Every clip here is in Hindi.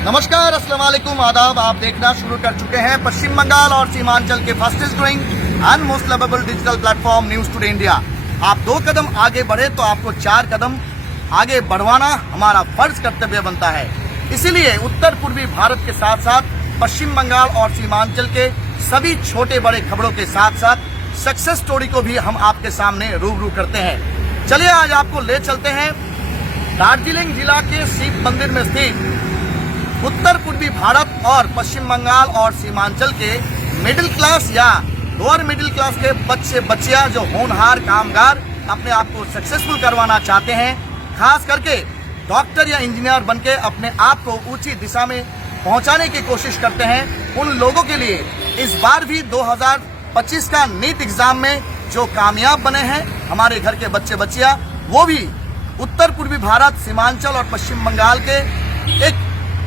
नमस्कार, अस्सलाम वालेकुम, आदाब। आप देखना शुरू कर चुके हैं पश्चिम बंगाल और सीमांचल के fastest growing and most lovable digital platform news today India. आप 2 कदम आगे बढ़े तो आपको 4 कदम आगे बढ़वाना हमारा फर्ज कर्तव्य बनता है। इसीलिए उत्तर पूर्वी भारत के साथ साथ पश्चिम बंगाल और सीमांचल के सभी छोटे बड़े खबरों के साथ साथ सक्सेस स्टोरी को भी हम आपके सामने रूबरू करते हैं। चलिए आज आपको ले चलते हैं दार्जिलिंग जिला के शिव मंदिर में स्थित उत्तर पूर्वी भारत और पश्चिम बंगाल और सीमांचल के मिडिल क्लास या लोअर मिडिल क्लास के बच्चे बच्चियां जो होनहार कामगार अपने आप को सक्सेसफुल करवाना चाहते हैं, खास करके डॉक्टर या इंजीनियर बनके अपने आप को ऊंची दिशा में पहुंचाने की कोशिश करते हैं, उन लोगों के लिए इस बार भी 2025 का नीट एग्जाम में जो कामयाब बने हैं हमारे घर के बच्चे बच्चियां, वो भी उत्तर पूर्वी भारत, सीमांचल और पश्चिम बंगाल के एक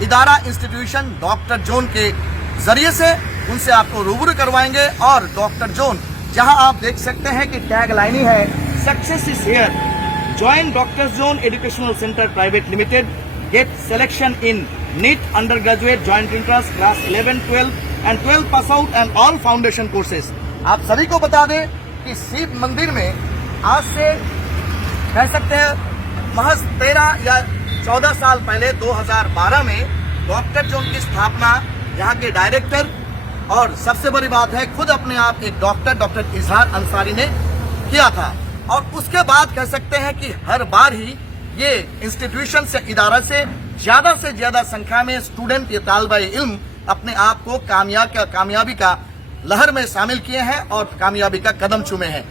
इदारा इंस्टीट्यूशन डॉक्टर जोन के जरिए से उनसे आपको रूबरू करवाएंगे। और डॉक्टर जोन, जहां आप देख सकते हैं कि टैग लाइन ही है, success is here, join Doctor Zone educational centre private limited, get selection in NEET undergraduate joint entrance class 11, 12 and 12 pass out and all foundation courses. आप सभी को बता दें कि शिव मंदिर में आज से कह सकते हैं महज 13 या 14 साल पहले 2012 में डॉक्टर जोन की स्थापना यहाँ के डायरेक्टर और सबसे बड़ी बात है खुद अपने आप एक डॉक्टर इजहार अंसारी ने किया था। और उसके बाद कह सकते हैं कि हर बार ही ये इंस्टीट्यूशन से इदारा से ज्यादा संख्या में स्टूडेंट ये तालिबे इल्म अपने आप को कामयाबी का लहर में शामिल किए हैं और कामयाबी का कदम चूमे हैं।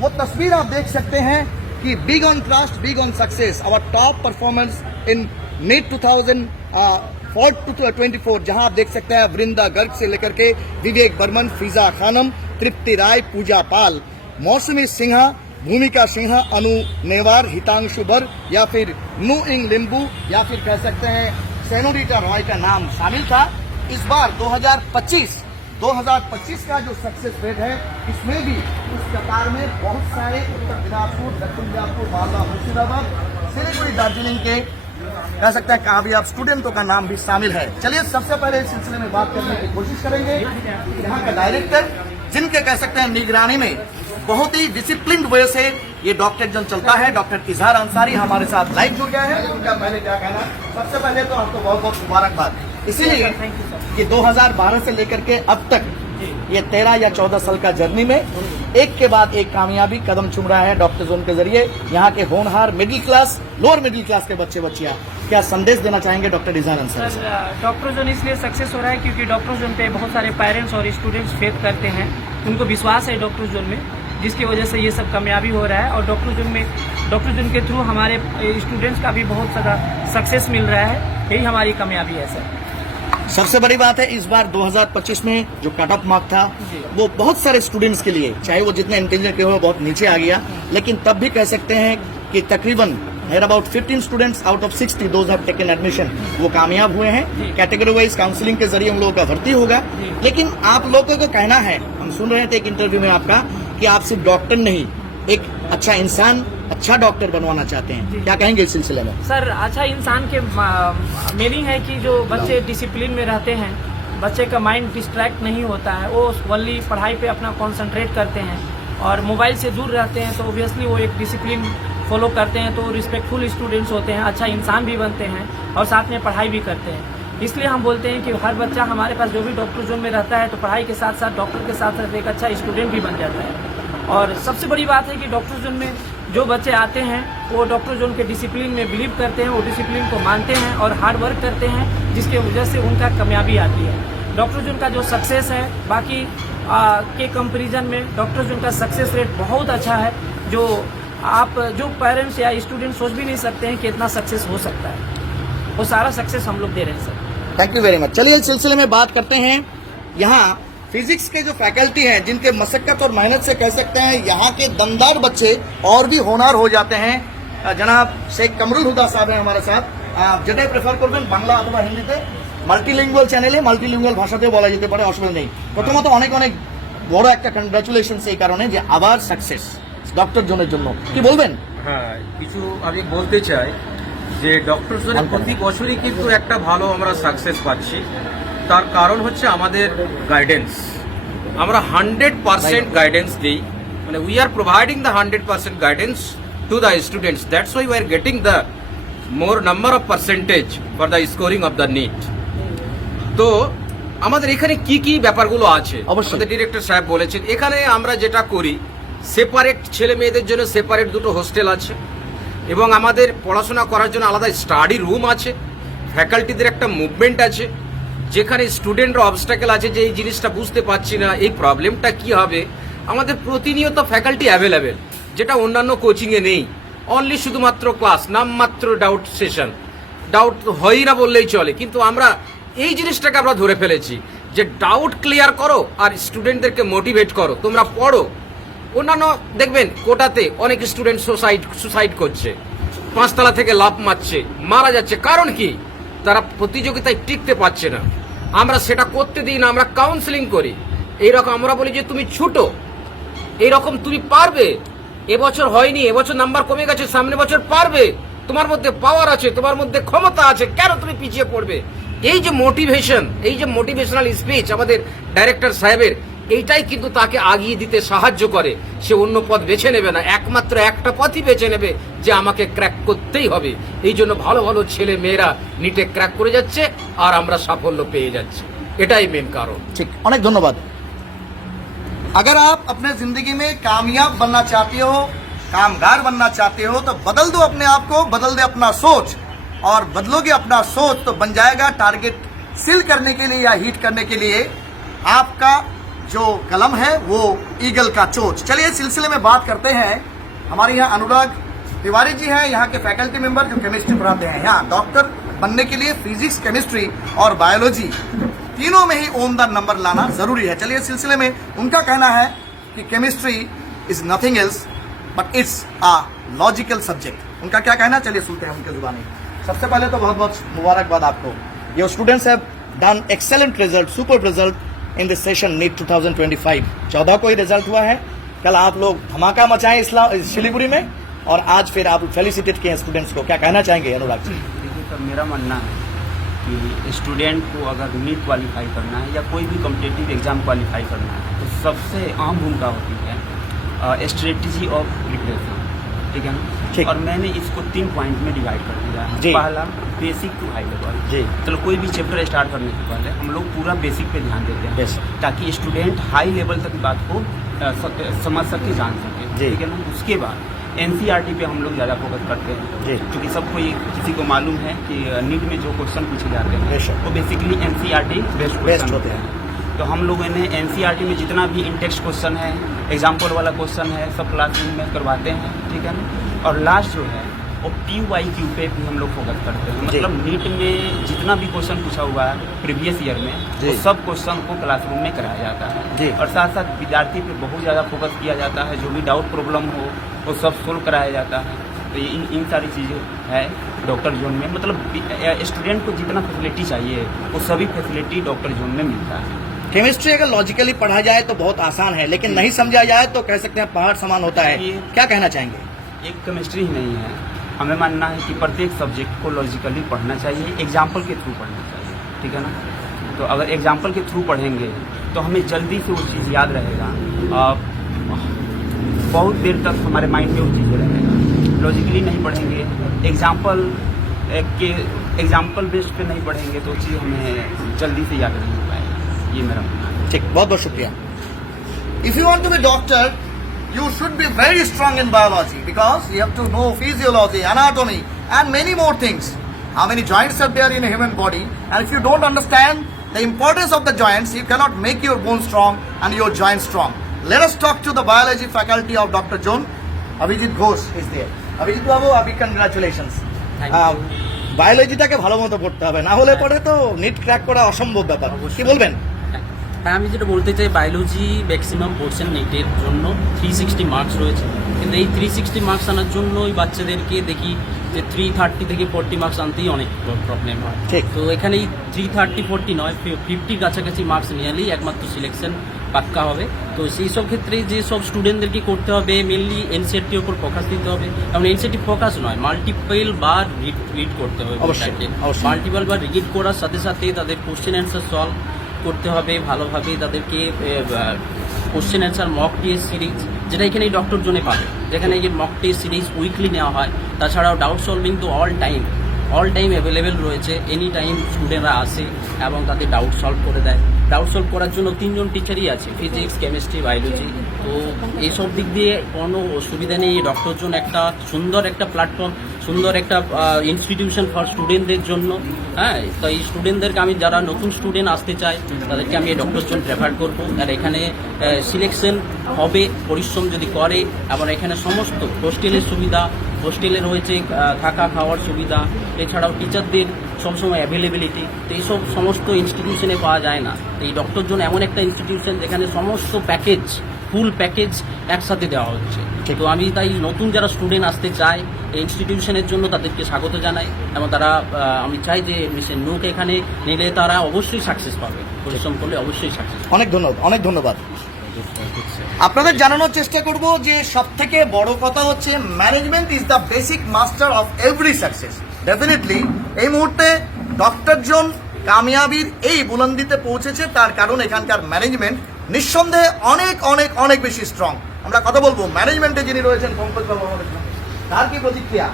वो तस्वीर आप देख सकते हैं कि big on trust, big on success, our top performance in NEET 2024, जहां आप देख सकते हैं वृंदा गर्ग से लेकर के विवेक बर्मन, फिजा खानम, तृप्ति राय, पूजा पाल, मौसमी सिन्हा, भूमिका सिन्हा, अनु नेवार, हितांशु बर या फिर नु इंग लिम्बू या फिर कह सकते हैं सेनोरिटा रॉय का नाम शामिल था। इस बार 2025 का जो सक्सेस रेट है, इसमें भी उस कतार में बहुत सारे उत्तर दिनाजपुर, दक्षिण दिनाजपुर, मालदा, मुर्शिदाबाद, सिलीगुड़ी, दार्जिलिंग के कह सकते हैं कामयाब स्टूडेंटों का नाम भी शामिल है। चलिए सबसे पहले इस सिलसिले में बात करने की कोशिश करेंगे यहाँ का डायरेक्टर, जिनके कह सकते हैं निगरानी में बहुत ही डिसिप्लिन वे से ये डॉक्टर जोन चलता है। डॉक्टर इजहार अंसारी हमारे साथ लाइव जुड़ गया है। उनका पहले क्या कहना, सबसे पहले तो आपको बहुत बहुत मुबारकबाद। इसीलिए ये 2012 से लेकर के अब तक ये 13 या 14 साल का जर्नी में एक के बाद एक कामयाबी कदम चूम रहा है डॉक्टर जोन के जरिए। यहाँ के होनहार middle class, lower middle class के बच्चे बच्चियां क्या संदेश देना चाहेंगे डॉक्टर इजहार अंसारी? डॉक्टर जोन इसलिए सक्सेस हो रहा है क्योंकि डॉक्टर जोन पे बहुत सारे पेरेंट्स और स्टूडेंट्स फेथ करते हैं, उनको विश्वास है डॉक्टर जोन में, जिसकी वजह से ये सब कामयाबी हो रहा है। और डॉक्टर जोन के थ्रू हमारे स्टूडेंट्स का भी बहुत सारा सक्सेस मिल रहा है, यही हमारी कामयाबी है सर। सबसे बड़ी बात है इस बार 2025 में जो कट ऑफ मार्क था वो बहुत सारे स्टूडेंट्स के लिए, चाहे वो जितने इंटेलिजेंट हो बहुत नीचे आ गया, लेकिन तब भी कह सकते हैं कि तकरीबन near about 15 students out of 60 those have taken admission, वो कामयाब हुए हैं। कैटेगरी वाइज काउंसलिंग के जरिए उन लोगों का भर्ती होगा। लेकिन आप लोगों को कहना है, हम सुन रहे थे एक इंटरव्यू में आपका कि आप सिर्फ डॉक्टर नहीं, एक अच्छा इंसान, अच्छा डॉक्टर बनवाना चाहते हैं, क्या कहेंगे इस सिलसिले में? सर, अच्छा इंसान के मीनिंग है कि जो बच्चे डिसिप्लिन में रहते हैं, बच्चे का माइंड डिस्ट्रैक्ट नहीं होता है, वो वल्ली पढ़ाई पे अपना कॉन्सेंट्रेट करते हैं और मोबाइल से दूर रहते हैं, तो ऑब्वियसली वो एक डिसिप्लिन फॉलो करते हैं, तो रिस्पेक्टफुल स्टूडेंट्स होते हैं, अच्छा इंसान भी बनते हैं और साथ में पढ़ाई भी करते हैं। इसलिए हम बोलते हैं कि हर बच्चा हमारे पास जो भी डॉक्टर जोन में रहता है तो पढ़ाई के साथ साथ डॉक्टर के साथ साथ एक अच्छा स्टूडेंट भी बन जाता है। और सबसे बड़ी बात है कि डॉक्टर जोन में जो बच्चे आते हैं वो डॉक्टर जोन के डिसिप्लिन में बिलीव करते हैं, वो डिसिप्लिन को मानते हैं और हार्ड वर्क करते हैं, जिसके वजह से उनका कामयाबी आती है। डॉक्टर जोन का जो सक्सेस है बाकी के कंपैरिजन में डॉक्टर जोन का सक्सेस रेट बहुत अच्छा है, जो पेरेंट्स या स्टूडेंट सोच भी नहीं सकते हैं कि इतना सक्सेस हो सकता है। वो सारा सक्सेस हम लोग दे रहे हैं sir. Thank you very much. चलिए इस सिलसिले में बात करते हैं यहाँ फिजिक्स के जो फैकल्टी हैं, जिनके मशक्कत और मेहनत से कह सकते हैं यहाँ के दमदार बच्चे और भी होनहार हो जाते हैं। जनाब शेख कमरुल हुदा साहब हैं हमारे साथ। যেটাই প্রেফার করবেন বাংলা অথবা হিন্দিতে, মাল্টিলিঙ্গুয়াল চ্যানেলে মাল্টিলিঙ্গুয়াল ভাষাতেও বলা যেতে পারে, অসুবিধা নেই। প্রথমত অনেক অনেক বড় একটা কনগ্রাচুলেশনস এই কারণে যে আবার সাকসেস ডক্টর জনের জন্য কি বলবেন? হ্যাঁ, কিছু আমি বলতে চাই যে ডক্টর জোনে প্রতি বছরই কিন্তু একটা ভালো আমরা সাকসেস পাচ্ছি। তার কারণ হচ্ছে আমাদের গাইডেন্স। আমরা 100% গাইডেন্স দিই, মানে we are providing the 100% guidance to the students. That's why we are getting the more number of percentage for the scoring of the NEET. তো আমাদের এখানে কি কি ব্যাপারগুলো আছে অবশ্যই। আমাদের ডিরেক্টর সাহেব বলেছেন। এখানে আমরা যেটা করি, সেপারেট ছেলে মেয়েদের জন্য সেপারেট দুটো হোস্টেল আছে, এবং আমাদের পড়াশোনা করার জন্য আলাদা স্টাডি রুম আছে। ফ্যাকাল্টিদের একটা মুভমেন্ট আছে, যেখানে স্টুডেন্টরা অবস্টাকেল আছে যে এই জিনিসটা বুঝতে পারছি না, এই প্রবলেমটা কি হবে। আমাদের প্রতিনিয়ত ফ্যাকাল্টি অ্যাভেলেবেল, যেটা অন্যান্য কোচিংয়ে নেই। অনলি শুধুমাত্র ক্লাস, নামমাত্র ডাউট সেশন, ডাউট হয়ই না বললেই চলে। কিন্তু আমরা এই জিনিসটাকে আমরা ধরে ফেলেছি যে ডাউট ক্লিয়ার করো আর স্টুডেন্টদেরকে মোটিভেট করো, তোমরা পড়ো। অন্যান্য দেখবেন কোটাতে অনেক স্টুডেন্ট সুসাইড করছে, 5 তলা থেকে লাফ মারছে, মারা যাচ্ছে। কারণ কি? তারা প্রতিযোগিতায় টিকতে পারছে না। আমরা সেটা করতে দিই না, আমরা কাউন্সেলিং করি। এইরকম আমরা বলি যে তুমি ছুটো, এইরকম তুমি পারবে। এবছর হয়নি, এবছর নাম্বার কমে গেছে, সামনে বছর পারবে, তোমার মধ্যে পাওয়ার আছে, তোমার মধ্যে ক্ষমতা আছে, কেন তুমি পিছিয়ে পড়বে? এই যে মোটিভেশন, এই যে মোটিভেশনাল স্পিচ আমাদের ডাইরেক্টর সাহেবের, এইটাই কিন্তু তাকে আগিয়ে দিতে সাহায্য করে। সে অন্য পথ বেছে নেবে না, একমাত্র একটা পথই বেছে নেবে যে আমাকে ক্র্যাক করতেই হবে। এই জন্য ভালো ভালো ছেলে মেয়েরা নিটে ক্র্যাক করে যাচ্ছে আর আমরা সাফল্য পেয়ে যাচ্ছি। এটাই মেন কারণ। ठीक, अनेक धन्यवाद। अगर आप अपने जिंदगी में कामयाब बनना चाहते हो, कामगार बनना चाहते हो, तो बदल दो अपने आप को, बदल दे अपना सोच। और बदलोगे अपना सोच तो बन जाएगा टारगेट सील करने के लिए या हिट करने के लिए आपका जो कलम है वो ईगल का चोच। चलिए इस सिलसिले में बात करते हैं। हमारे यहाँ अनुराग तिवारी जी हैं, यहाँ के फैकल्टी मेंबर जो केमिस्ट्री पढ़ाते हैं। यहाँ डॉक्टर बनने के लिए फिजिक्स, केमिस्ट्री और बायोलॉजी तीनों में ही ओन द नंबर लाना जरूरी है। चलिए इस सिलसिले में उनका कहना है कि chemistry is nothing else but it's a logical subject. उनका क्या कहना, चलिए सुनते हैं उनके जुबानी। सबसे पहले तो बहुत बहुत मुबारकबाद आपको। Your students have done excellent result, super result in this session NEET 2025। 14 को ही रिजल्ट हुआ है। कल आप लोग धमाका मचाएं सिलीगुड़ी में, और आज फिर आप फेलिसिटेट किए स्टूडेंट्स को। क्या कहना चाहेंगे अनुराग जी? देखिए सर, मेरा मानना है कि स्टूडेंट को अगर नीट क्वालिफाई करना है या कोई भी कॉम्पिटिटिव एग्जाम क्वालिफाई करना है तो सबसे अहम भूमिका होती है स्ट्रेटजी ऑफ प्रिपरेशन। ठीक है ना? ठीक। और मैंने इसको 3 पॉइंट में डिवाइड कर दिया है। जी। पहला बेसिक टू हाई लेवल। जी। चलो कोई भी चैप्टर स्टार्ट करने से पहले हम लोग पूरा बेसिक पे ध्यान देते हैं Yes। ताकि स्टूडेंट हाई लेवल तक बात को समझ सके, जान सके। जी। ठीक है ना? उसके बाद एनसीईआरटी पे हम लोग ज़्यादा फोकस करते हैं, जी। क्योंकि सबको ये किसी को मालूम है कि नीट में जो क्वेश्चन पूछे जाते हैं बेशक। वो basically NCERT based based question होते हैं। तो हम लोगों ने एनसीईआरटी में जितना भी इंटेक्स्ट क्वेश्चन है, एग्जाम्पल वाला क्वेश्चन है, सब क्लासरूम में करवाते हैं। ठीक है ना? और लास्ट जो है वो PYQ पे भी हम लोग फोकस करते हैं। जी। मतलब नीट में जितना भी क्वेश्चन पूछा हुआ है प्रीवियस ईयर में, जी। वो सब क्वेश्चन को क्लासरूम में कराया जाता जी। है। और साथ साथ विद्यार्थी पे बहुत ज़्यादा फोकस किया जाता है। जो भी डाउट प्रॉब्लम हो वो सब सोल्व कराया जाता है। तो ये इन सारी चीज़ें है डॉक्टर जोन में। मतलब स्टूडेंट को जितना फैसिलिटी चाहिए वो सभी फैसिलिटी डॉक्टर जोन में मिलता है। केमिस्ट्री अगर लॉजिकली पढ़ा जाए तो बहुत आसान है, लेकिन नहीं समझा जाए तो कह सकते हैं पहाड़ समान होता है। ये- क्या कहना चाहेंगे? एक केमिस्ट्री ही नहीं है, हमें मानना है कि प्रत्येक सब्जेक्ट को लॉजिकली पढ़ना चाहिए, एग्जाम्पल के थ्रू पढ़ना चाहिए। ठीक है ना? तो अगर एग्जाम्पल के थ्रू पढ़ेंगे तो हमें जल्दी से वो चीज़ याद रहेगा, बहुत देर तक हमारे माइंड में वो चीज़ें रहेगा। लॉजिकली नहीं पढ़ेंगे, एग्जाम्पल बेस्ड पे नहीं पढ़ेंगे तो वो चीज़ हमें जल्दी से याद नहीं हो पाएगी। ये मेरा मानना है। ठीक, बहुत बहुत शुक्रिया। If you want to be doctor, you should be very strong in biology because you have to know physiology, anatomy, and many more things. How many joints are there in a human body? And if you don't understand the importance of the joints, you cannot make your bone strong and your joints strong. Let us talk to the biology faculty of Dr. John. Abhijit Ghosh is there. Abhijit Babu, Abhi, congratulations. বায়োলজিটাকে ভালো মতো পড়তে হবে, না হলে পরে তো নিট ক্র্যাক করা অসম্ভব ব্যাপার। কি বলবেন? হ্যাঁ, আমি যেটা বলতে চাই, বায়োলজি ম্যাক্সিমাম পোর্শন নেটের জন্য 360 মার্কস রয়েছে, কিন্তু এই 360 মার্কস আনার জন্য ওই বাচ্চাদেরকে দেখি যে 330 থেকে 40 মার্কস আনতেই অনেক প্রবলেম হয়। ঠিক। তো এখানে এই 330-40 নয়, 50 কাছাকাছি মার্কস নিয়ে এলেই একমাত্র সিলেকশন পাক্কা হবে। তো সেই সব ক্ষেত্রে যে সব স্টুডেন্টদেরকে করতে হবে মেনলি এনসিআরটির উপর ফোকাস দিতে হবে, এবং এনসিআরটি ফোকাস নয়, মাল্টিপল বার রিড করতে হবে। অবশ্যই, অবশ্যই। মাল্টিপল বার রিড করার সাথে সাথে তাদের কোশ্চেন অ্যান্সার সলভ করতে হবে ভালোভাবে, তাদেরকে question answer mock test series, যেটা এখানে এই ডক্টর জোনে পাবে, যেখানে এই মক টেস্ট সিরিজ উইকলি নেওয়া হয়। তাছাড়াও ডাউট সলভিং তো অল টাইম অ্যাভেলেবেল রয়েছে, এনি টাইম স্টুডেন্টরা আসে এবং তাদের ডাউট সলভ করে দেয়। ডাউট সলভ করার জন্য 3 জন টিচারই আছে, ফিজিক্স, কেমিস্ট্রি, বায়োলজি। তো এইসব দিক দিয়ে কোনো অসুবিধা নেই। ডক্টর জোন একটা সুন্দর একটা প্ল্যাটফর্ম, সুন্দর একটা ইনস্টিটিউশন ফর স্টুডেন্টদের জন্য। হ্যাঁ, তো এই স্টুডেন্টদেরকে আমি, যারা নতুন স্টুডেন্ট আসতে চায় তাদেরকে আমি এই ডক্টর জোন প্রেফার করবো। আর এখানে সিলেকশন হবে পরিশ্রম যদি করে, এবং এখানে সমস্ত হোস্টেলের সুবিধা, হোস্টেলে রয়েছে থাকা খাওয়ার সুবিধা, এছাড়াও টিচারদের সবসময় অ্যাভেলেবিলিটি। তো এইসব সমস্ত ইনস্টিটিউশনে পাওয়া যায় না। তো এই ডক্টর জোন এমন একটা ইনস্টিটিউশন যেখানে সমস্ত প্যাকেজ, ফুল প্যাকেজ একসাথে দেওয়া হচ্ছে। তো আমি তাই নতুন যারা স্টুডেন্ট আসতে চায় এই ইনস্টিটিউশনের জন্য তাদেরকে স্বাগত জানাই, এবং তারা আমি চাই যে মিশন নূক এখানে নিলে তারা অবশ্যই সাকসেস পাবে, পরিশ্রম করলে অবশ্যই সাকসেস। অনেক ধন্যবাদ, অনেক ধন্যবাদ। আপনাদের জানানোর চেষ্টা করব যে সবথেকে বড় কথা হচ্ছে management is the basic master of every success. Definitely এই মুহূর্তে ডক্টর জোন কামিয়াবির এই বুলন্দিতে পৌঁছেছে, তার কারণ এখানকার ম্যানেজমেন্ট নিঃসন্দেহে অনেক অনেক অনেক বেশি স্ট্রং। আমরা কথা বলবো ম্যানেজমেন্টে যিনি রয়েছেন পঙ্কজ বাবু, তার কি প্রতিক্রিয়া।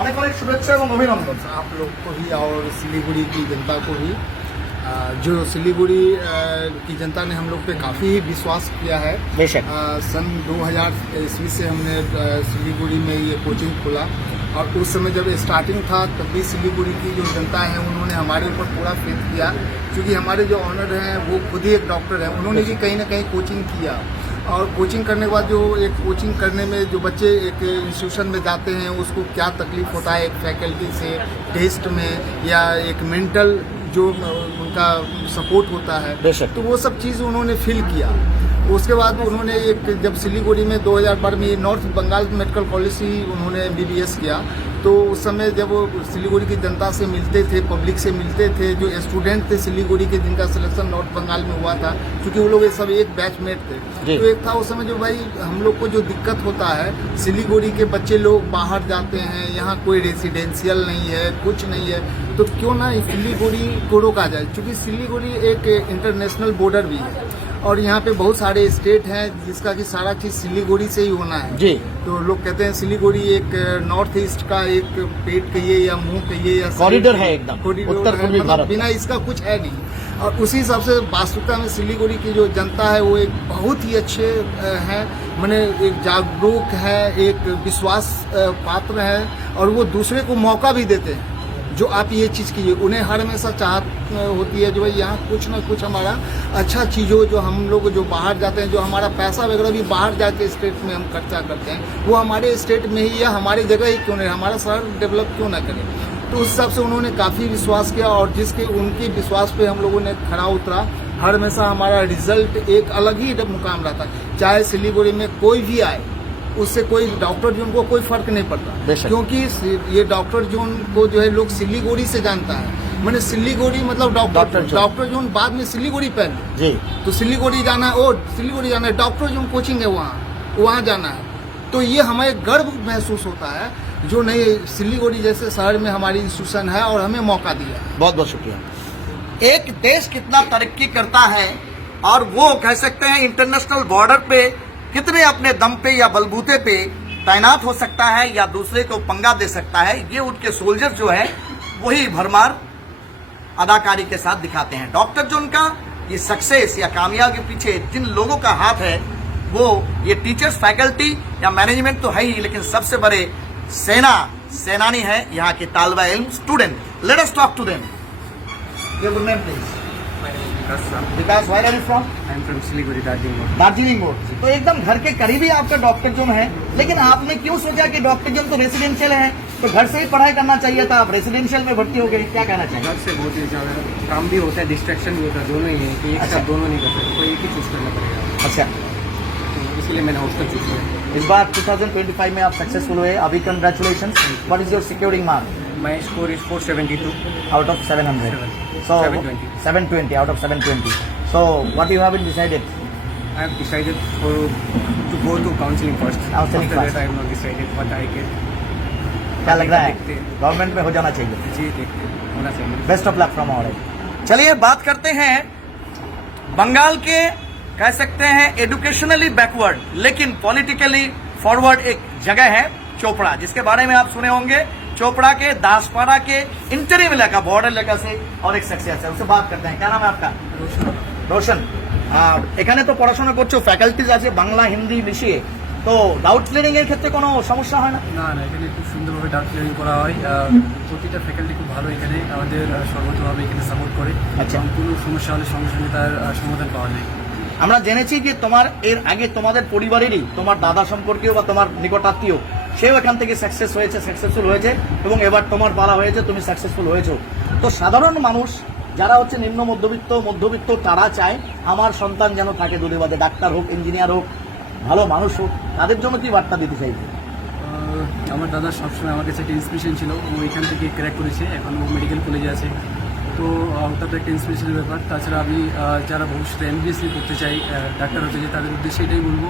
অনেক অনেক শুভেচ্ছা এবং অভিনন্দন आप लोग को भी और सिलीगुड़ी की जनता को भी। जो सिलीगुड़ी की जनता ने हम लोग पे काफ़ी विश्वास किया है। बेशक। सन 2000 ईस्वी से हमने सिलीगुड़ी में ये कोचिंग खोला, और उस समय जब स्टार्टिंग था तब भी सिलीगुड़ी की जो जनता है उन्होंने हमारे ऊपर पूरा फेथ किया, क्योंकि हमारे जो ऑनर हैं वो खुद ही एक डॉक्टर हैं। उन्होंने भी कहीं ना कहीं कोचिंग किया, और कोचिंग करने के बाद जो एक कोचिंग करने में जो बच्चे एक इंस्टीट्यूशन में जाते हैं उसको क्या तकलीफ होता है एक फैकल्टी से टेस्ट में, या एक मेंटल जो उनका सपोर्ट होता है, बेशक। तो वो सब चीज़ उन्होंने फील किया। उसके बाद उन्होंने एक, जब सिलीगुड़ी में 2012 में नॉर्थ बंगाल मेडिकल कॉलेज से उन्होंने MBBS किया, तो उस समय जब वो सिलीगुड़ी की जनता से मिलते थे, पब्लिक से मिलते थे, जो स्टूडेंट थे सिलीगुड़ी के जिनका सिलेक्शन नॉर्थ बंगाल में हुआ था, क्योंकि वो लोग ये सब एक बैचमेट थे। तो एक था उस समय जो भाई हम लोग को जो दिक्कत होता है, सिलीगुड़ी के बच्चे लोग बाहर जाते हैं, यहाँ कोई रेसिडेंशियल नहीं है, कुछ नहीं है, तो क्यों ना सिलीगुड़ी को रोका जाए, क्योंकि सिलीगुड़ी एक इंटरनेशनल बॉर्डर भी है, और यहाँ पे बहुत सारे स्टेट हैं जिसका कि सारा चीज़ सिलीगुड़ी से ही होना है जी। तो लोग कहते हैं सिलीगुड़ी एक नॉर्थ ईस्ट का एक पेट कहिए या मुंह कहिए या कॉरिडोर है एकदम, कॉरिडोर उत्तर है, पूर्वी मतलब भारत बिना इसका कुछ है नहीं। और उसी हिसाब से वास्तविकता में सिलीगुड़ी की जो जनता है वो एक बहुत ही अच्छे हैं, मैंने एक जागरूक है, एक विश्वास पात्र है, और वो दूसरे को मौका भी देते हैं जो आप ये चीज़ कीजिए। उन्हें हर हमेशा चाहत होती है जो भाई यहाँ कुछ ना कुछ हमारा अच्छा चीज़ हो, जो हम लोग जो बाहर जाते हैं, जो हमारा पैसा वगैरह भी बाहर जाके स्टेट में हम खर्चा करते हैं, वो हमारे स्टेट में ही या हमारी जगह ही क्यों नहीं, हमारा शहर डेवलप क्यों ना करें। तो उस हिसाब से उन्होंने काफ़ी विश्वास किया, और जिसके उनके विश्वास पे हम लोगों ने खरा उतरा। हर हमेशा हमारा रिजल्ट एक अलग ही मुकाम रहता है, चाहे सिलीगुड़ी में कोई भी आए, उससे कोई डॉक्टर जोन को कोई फर्क नहीं पड़ता, क्योंकि ये डॉक्टर जोन को जो है लोग सिलीगुड़ी से जानता है। मैंने सिलीगुड़ी मतलब डॉक्टर जोन, बाद में सिलीगुड़ी पहले जी। तो सिलीगुड़ी जाना है, और सिलीगुड़ी जाना है, डॉक्टर जोन कोचिंग है वहाँ जाना है। तो ये हमें गर्व महसूस होता है जो नहीं सिलीगुड़ी जैसे शहर में हमारी इंस्टीट्यूशन है और हमें मौका दिया। बहुत बहुत शुक्रिया। एक देश कितना तरक्की करता है, और वो कह सकते हैं इंटरनेशनल बॉर्डर पे कितने अपने दम पे या बलबूते पे तैनात हो सकता है या दूसरे को पंगा दे सकता है, ये उनके सोल्जर जो है वही भरमार अदाकारी के साथ दिखाते हैं। डॉक्टर जोन का ये सक्सेस या कामयाबी के पीछे जिन लोगों का हाथ है, वो ये टीचर्स, फैकल्टी या मैनेजमेंट तो है ही, लेकिन सबसे बड़े सेनानी है यहाँ के तालबा इल्म student. Let us talk to them. Your good name please. Vikas, where are you from? I am from Siliguri, Darjeeling board. तो एकदम घर के करीब ही आपका डॉक्टर जोन है, लेकिन आपने क्यों सोचा कि डॉक्टर जोन तो रेसिडेंशियल है, तो घर से ही पढ़ाई करना चाहिए था, आप रेसिडेंशियल में भर्ती हो गए, क्या कहना चाहिए? घर से बहुत ही ज़्यादा काम भी होता है, डिस्ट्रैक्शन भी होता है, दोनों ही है कि एक साथ दोनों नहीं कर सकते, कोई एक ही चूज़ करना पड़ेगा। अच्छा, तो इसलिए मैंने हॉस्टल चूज़ किया। इस बार 2025 में आप सक्सेसफुल हुए, अभी congratulation. What is your securing mark? My score is 472 out of 700. So 720. 720 out of 720. So what you have been decided? I have decided to go to counseling first. Counseling After first. that I have not decided what I get. क्या लग रहा है देखते हैं। गवर्नमेंट में हो जाना चाहिए? जी देखते हैं, होना चाहिए। Best of luck from all. चलिए बात करते हैं बंगाल के, कह सकते हैं एजुकेशनली बैकवर्ड लेकिन पॉलिटिकली फॉरवर्ड एक जगह है चोपड़ा, जिसके बारे में आप सुने होंगे। चोपड़ा के दासपाड़ा के इंटरिम इलाका, बॉर्डर इलाका से और एक शख्सियत है, उससे बात करते हैं। क्या नाम है आपका? रोशन। এখানে তো পড়াশোনা করছো, ফ্যাকাল্টিজ আছে বাংলা হিন্দি মিশিয়ে, তো ডাউট ক্লিয়ারিং এর ক্ষেত্রে কোনো সমস্যা হয় না? না না, এখানে খুব সুন্দরভাবে ডাউট ক্লিয়ারিং করা হয়। প্রতিটা ফ্যাকাল্টি খুব ভালো, এখানে আমাদের সর্বতভাবে এখানে সাপোর্ট করে। আচ্ছা। এবং কোনো সমস্যা হলে সঙ্গে সঙ্গে তার সমাধান পাওয়া যায়। আমরা জেনেছি যে তোমার এর আগে তোমাদের পরিবারেরই তোমার দাদা সম্পর্কীয় বা তোমার নিকটাত্মীয় সেও এখান থেকে সাকসেসফুল হয়েছে এবং এবার তোমার পালা হয়েছে, তুমি সাকসেসফুল হয়েছো। তো সাধারণ মানুষ যারা হচ্ছে নিম্ন মধ্যবিত্ত তারা চায় আমার সন্তান যেন থাকে দুনিয়াতে, ডাক্তার হোক, ইঞ্জিনিয়ার হোক, ভালো মানুষ হোক, তাদের জন্য কি বার্তা দিতে চাইবে? আমার দাদা সবসময় আমার কাছে একটা ইন্সপিরেশন ছিল। ও এখান থেকে ক্র্যাক করেছে, এখন ও মেডিকেল কলেজে আছে। তো ওটা তো একটা ইন্সপিরেশনের ব্যাপার। তাছাড়া আমি যারা ভবিষ্যতে MBBS করতে চাই, ডাক্তার হতে চাই, তাদের উদ্দেশ্যে এটাই বলবো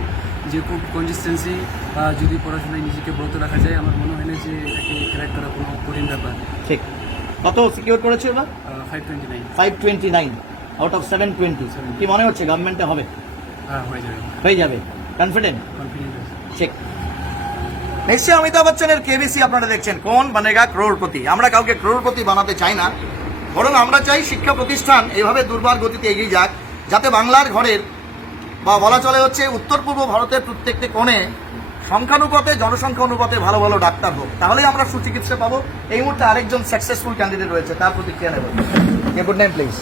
যে খুব কনসিস্টেন্সি যদি পড়াশোনায় নিজেকে ব্রত রাখা যায়, আমার মনে হয় না যে এটাকে ক্র্যাক করা কোনো কঠিন ব্যাপার। ঠিক। কত সিকিউর করেছো এবার? 529। 529 আউট অফ 720। কি মনে হচ্ছে গভর্নমেন্টে হবে? হ্যাঁ, হয়ে যাবে, হয়ে যাবে, কনফিডেন্ট? কনফিডেন্ট আছে। ঠিক। নিশ্চয়ই অমিতাভ বচ্চনের কেবিসি আপনারা দেখছেন, কোন বানেগা ক্রোড়পতি। আমরা কাউকে ক্রোড়পতি বানাতে চাই না, বরং আমরা চাই শিক্ষা প্রতিষ্ঠান এইভাবে দুর্বার গতিতে এগিয়ে যাক, যাতে বাংলার ঘরের বা বলা চলে হচ্ছে উত্তর পূর্ব ভারতের প্রত্যেকটি কোণে সংখ্যানুপাতে, জনসংখ্যা অনুপাতে ভালো ভালো ডাক্তার হোক, তাহলেই আমরা সুচিকিৎসা পাবো। এই মুহূর্তে আরেকজন সাকসেসফুল ক্যান্ডিডেট রয়েছে, তার প্রতিক্রিয়া নেব। Good name please.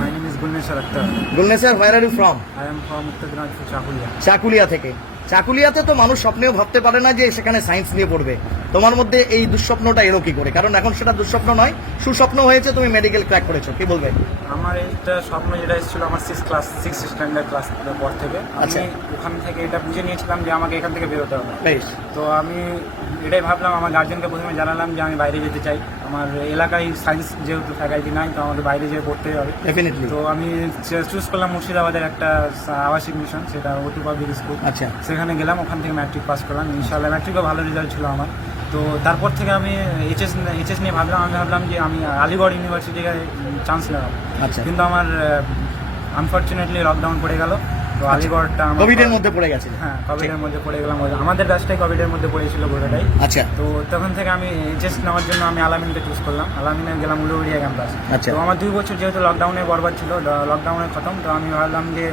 My name is Gulnesar Akhtar. Gulnesar, where are you from? I am from Uttar Dinajpur, Chakulia. Chakulia থেকে। চাকুলিয়াতে তো মানুষ স্বপ্নেও ভাবতে পারে না যে সেখানে সায়েন্স নিয়ে পড়বে। তোমার মধ্যে এই দুঃস্বপ্নটা এলো কি করে? কারণ এখন সেটা দুঃস্বপ্ন নয়, সুস্বপ্ন হয়েছে, তুমি মেডিকেল ক্র্যাক করেছো। কি বলবে? আমার এটা স্বপ্ন যেটা এসেছিল আমার 6 স্ট্যান্ডার্ড ক্লাস পর থেকে, আচ্ছা। আমি ওখান থেকে এটা বুঝে নিয়েছিলাম যে আমাকে এখান থেকে বেরোতে হবে। বেশ। তো আমি এটাই ভাবলাম, আমার গার্জেনকে প্রথমে জানালাম যে আমি বাইরে যেতে চাই, আমার এলাকায় সায়েন্স যেহেতু ফ্যাকাল্টি নাই, তো আমাকে বাইরে যেয়ে পড়তে হবে। ডেফিনেটলি। তো আমি চুজ করলাম মুর্শিদাবাদের একটা আবাসিক মিশন, সেটা ওটু পাবলিক স্কুল। আচ্ছা। সেখানে গেলাম, ওখান থেকে ম্যাট্রিক পাস করলাম। ইনশাআল্লাহ ম্যাট্রিকও ভালো রেজাল্ট ছিল আমার। তো তারপর থেকে আমি এইচএস নিয়ে ভাবলাম যে আমি আলিগড় ইউনিভার্সিটিতে চান্স লাগাবো। আচ্ছা। কিন্তু আমার আনফর্চুনেটলি লকডাউন পড়ে গেল। তো আলিগড়টা আমার কোভিডের মধ্যে পড়ে গেছে। হ্যাঁ, কোভিডের মধ্যে পড়ে গেলাম। আমাদের ব্যাচটাই কোভিডের মধ্যে পড়েছিল গোটাটাই। আচ্ছা। তো তখন থেকে আমি এইচএস নেওয়ার জন্য আমি আলামিনকে চুজ করলাম। আলামিনে গেলাম উলুবেড়িয়া ক্যাম্পাস। আচ্ছা। তো আমার 2 বছর যেহেতু লকডাউনে বরবাদ ছিল, লকডাউনে খতম। তো আমি ভাবলাম যে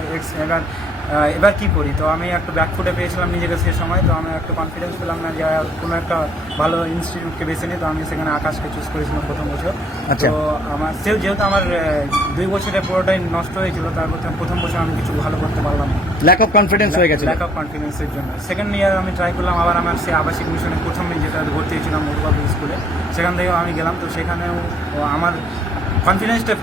এবার কি করি। তো আমি একটু ব্যাকফুটে পেয়েছিলাম নিজেকে সে সময়। তো আমি একটু কনফিডেন্স পেলাম না যে কোনো একটা ভালো ইনস্টিটিউটকে বেছে নিই। তো আমি সেখানে আকাশকে চুজ করেছিলাম প্রথম বছর। আচ্ছা। তো আমার যেহেতু আমার 2 বছরে পুরোটাই নষ্ট হয়েছিল, তারপর প্রথম বছর আমি কিছু ভালো করতে পারলাম না, ল্যাক অফ কনফিডেন্স হয়ে গেছে। ল্যাক অফ কনফিডেন্সের জন্য। সেকেন্ড ইয়ার আমি ট্রাই করলাম আবার আমার সেই আবাসিক মিশনে প্রথমে যেটা ভর্তি হয়েছিলাম মধু পাবলিক স্কুলে, সেখান থেকেও আমি গেলাম। তো সেখানেও আমার কনফিডেন্সটা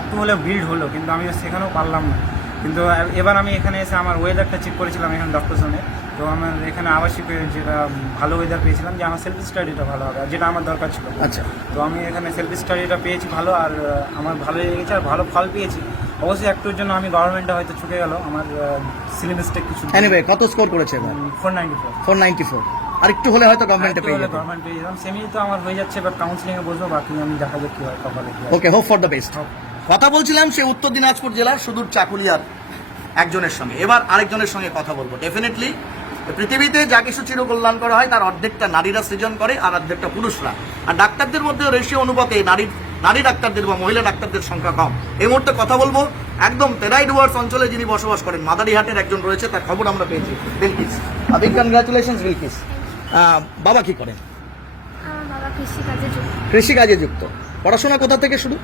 একটু হলেও বিল্ড হলো, কিন্তু আমি সেখানেও পারলাম না। কিন্তু এবার আমি এখানে এসে আমার ওয়েদারটা চেক করেছিলাম এখানে ডক্টর জোনে। তো আমার এখানে আবাসিক যেটা ভালো ওয়েদার পেয়েছিলাম, যে আমার সেলফ স্টাডিটা ভালো হবে, আর যেটা আমার দরকার ছিল। আচ্ছা। তো আমি এখানে সেলফ স্টাডিটা পেয়েছি ভালো, আর আমার ভালো লেগেছে আর ভালো ফল পেয়েছি। অবশ্যই একটুর জন্য আমি গভর্নমেন্টে হয়তো চুকে গেল, আমার সিলেবাসটা কিছু। এনিওয়ে, কত স্কোর করেছে এবার? 494। 494। আর একটু হলে হয়তো গভর্নমেন্টে পেয়ে যেত। গভর্নমেন্ট পেয়ে যেতাম। সেমি তো আমার হয়ে যাচ্ছে, এবার কাউন্সিলিংয়ে বসবো, বাকি আমি দেখা যাক কি হয়, কপালে কি হয়। ওকে, হোপ ফর দ্য বেস্ট। কথা বলছিলাম সে উত্তর দিনাজপুর জেলার সুদূর চাকুলিয়ার একজনের সঙ্গে। এবার আরেকজনের সঙ্গে কথা বলবো। ডেফিনেটলি পৃথিবীতে যা কিছু চিরকল্যাণ করা হয় তার অর্ধেকটা নারীরা সৃজন করে আর অর্ধেকটা পুরুষরা। আর ডাক্তারদের মধ্যে রেশিও অনুপাতে নারী ডাক্তারদের বা মহিলা ডাক্তারদের সংখ্যা কম। এই মুহূর্তে কথা বলবো একদম তেরাই ডুয়ার্স অঞ্চলে যিনি বসবাস করেন, মাদারিহাটের একজন রয়েছে, তার খবর আমরা পেয়েছি, বিলকিস। Big congratulations Bilkis. বাবা কি করেন? আমার বাবা কৃষিকাজে যুক্ত। পড়াশোনা কোথা থেকে শুরু?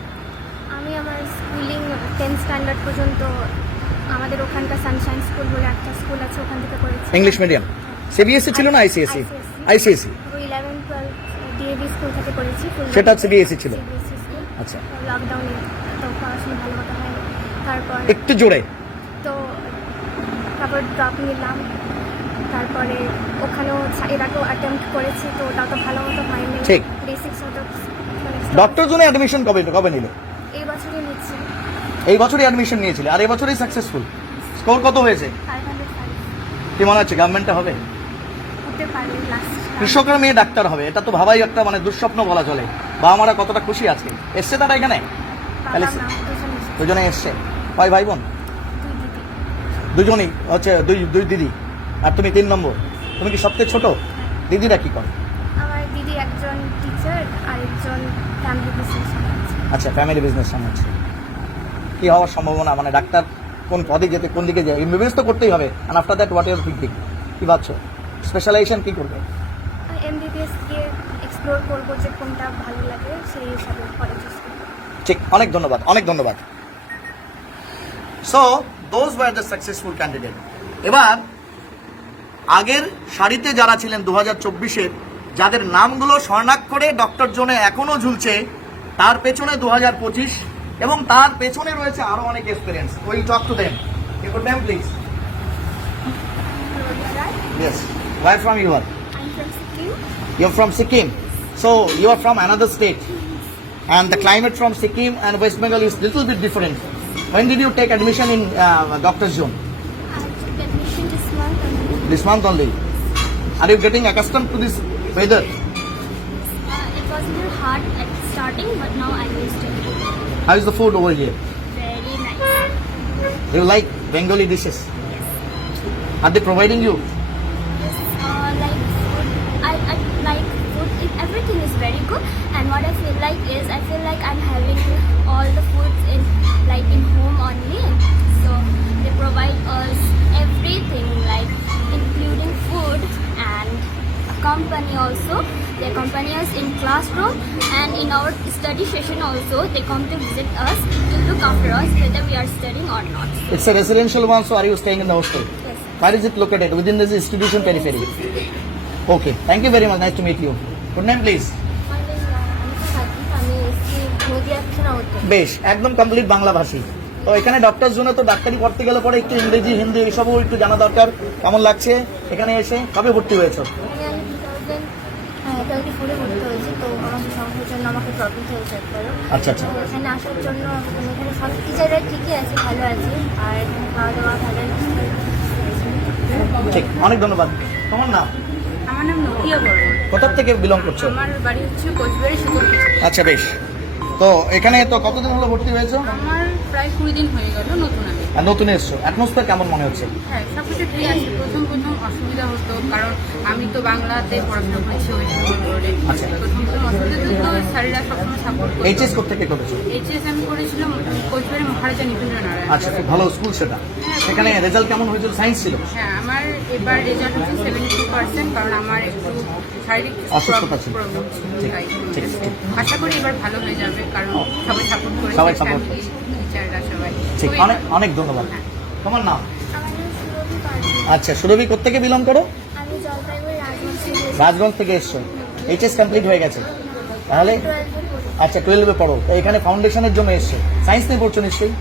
আমি আমার স্কুলিং 10th স্ট্যান্ডার্ড পর্যন্ত আমাদের ওখানকার সানশাইন স্কুল বলে একটা স্কুল আছে, ওখান থেকে করেছি। English medium? সিবিএসসি ছিল না আইসিএসসি? আইসিএসসি। 11 12 ডিএভি স্কুল থেকে করেছি। সেটা সিবিএসসি ছিল। CBSE school. আচ্ছা। লকডাউনে তো পড়াশোনা ভালো মতো হয়। তারপর একটু জোরে। তো তারপর ড্রপ নিলাম। তারপরে ওখানেও এর আগেও অ্যাটেম্প্ট করেছি, তো ওটা তো ভালো মতো হয়নি। ঠিক। বেসিক্স মতো ডক্টর জোনে অ্যাডমিশন কবে নিলে? এই বছরই নিচ্ছি। এই বছরই অ্যাডমিশন নিয়েছিলে আর এই বছরই সাকসেসফুল। স্কোর কত হয়েছে? 505 কি মনে হচ্ছে গভর্নমেন্টে হবে? হতে পারে লাস্ট। কৃষকের মেয়ে ডাক্তার হবে, এটা তো ভাবাই একটা মানে দুঃস্বপ্ন বলা চলে। বাবা মারা কতটা খুশি আজকে এসছে তারা এখানে? তাহলে দুজনে এসছে। কয় ভাই বোন? দুজনেই হচ্ছে দুই দিদি, আর তুমি 3 নম্বর। তুমি কি সবচেয়ে ছোট? দিদিরা কি করে? আমার দিদি একজন টিচার আর একজন ফ্যামিলি বিজনেস সামলাচ্ছে। আচ্ছা, ফ্যামিলি বিজনেস সামলাচ্ছে। কি হওয়ার সম্ভাবনা, মানে ডাক্তার কোন পদে যেতে, কোন দিকে যায়? এমবিবিএস তো করতেই হবে। আর after that what your thinking? কি ভাবছো? স্পেশালাইজেশন কি করবে? এমবিবিএস দিয়ে এক্সপ্লোর করবো যে কোনটা ভালো লাগে সেই হিসাবে পরে চুজ করবো। ঠিক, অনেক ধন্যবাদ, অনেক ধন্যবাদ। So those were the successful candidate. এবার আগের সারিতে যারা ছিলেন 2024-এর, যাদের নামগুলো স্বর্ণাক্ষরে ডক্টর জোনে এখনো ঝুলছে, তার পেছনে 2025 এবং তার পেছনে রয়েছে আরো অনেক experience. Will talk to them. You could name please? Yes. Where from you are? I'm from Sikkim. You're from Sikkim. So you are from another state. And the climate from Sikkim and West Bengal is little bit different. When did you take admission in Dr. Zone? I took admission this month only. This month only. Are you getting accustomed to this weather? It was a little hard at starting, but now I'm used to it. How is the food over here? Very nice. Do you like Bengali dishes? Are they providing you? Like food, I like food. Everything is very good, and what I feel like is I feel like I'm having all the foods in home only. So they provide us everything, like including food and company also. They accompany us in classroom and in our study session also. They come to visit us to look after us whether we are studying or not. It's a residential one, so are you staying in the hostel? Yes. Where is it located? Within this institution periphery? Okay. Thank you very much. Nice to meet you. Good name, please. বেশ, একদম কমপ্লিট বাংলা ভাষী। তো এখানে ডক্টর জোনে তো ডাক্তারি করতে গেলে পরে একটু ইংরেজি, হিন্দি এসবও একটু জানা দরকার। কেমন লাগছে এখানে এসে? কবে ভর্তি হয়েছো? আমি 2024 ভর্তি হয়েছি, তো আমাদের সংখ্যার জন্য আমাকে প্রবলেম হয়েছে একবারও। আচ্ছা আচ্ছা। তো এখানে আসার জন্য এখানে সব টিচাররা ঠিকই আছে, ভালো আছে, আর এখানে খাওয়া দাওয়া ভালো। ঠিক, অনেক ধন্যবাদ। তোমার নাম? আমার নাম নকিয়া বর্মন। কোথা থেকে বিলং করছো? আমার বাড়ি হচ্ছে কোচবিহারের সুতোরপুর। আচ্ছা বেশ। তো এখানে তো কতদিন হলো ভর্তি হয়েছো? আমার প্রায় 20 দিন হয়ে গেল নতুন আমি। আর নতুন এসছো, অ্যাটমসফিয়ার কেমন মনে হচ্ছে? হ্যাঁ, সব কিছু ঠিক আছে। প্রথম অসুবিধা হতো, কারণ আমি তো বাংলাতে পড়াশোনা করেছি ওয়েস্ট বেঙ্গল বোর্ডে। আচ্ছা। প্রথম অসুবিধা তো স্যারেরা সবসময় সাপোর্ট করতো। এইচএস কোথেকে করেছো? এইচএস আমি করেছিলাম কোচবিহারের মহারাজা নিকুঞ্জ নারায়ণ। আচ্ছা, খুব ভালো স্কুল সেটা। এখানে রেজাল্ট কেমন হয়েছিল? সায়েন্স ছিল? হ্যাঁ, আমার এবার রেজাল্ট হচ্ছে 72%, কারণ আমার একটু শারীরিক অসুস্থতা ছিল। প্রবলেম ছিল। তাই ঠিক, ঠিক। আশা করি এবার ভালো হয়ে যাবে, কারণ সবাই সাপোর্ট করে, সবাই support ফ্যামিলি, টিচাররা সবাই। ঠিক, খুবই অনেক অনেক ধন্যবাদ। তোমার নাম? আমার নাম সুরভি পারভীন। আচ্ছা, সুরভি কোথেকে বিলং করো? আমি জলপাইগুড়ি রাজগঞ্জ থেকে রাজগঞ্জ থেকে এসছো। এইচএস কমপ্লিট হয়ে গেছে তাহলে? 12-এ পড়ি। আচ্ছা, 12-এ পড়ো। তো এখানে ফাউন্ডেশনের জন্য এসছো, সায়েন্স নিয়ে পড়ছো নিশ্চয়ই।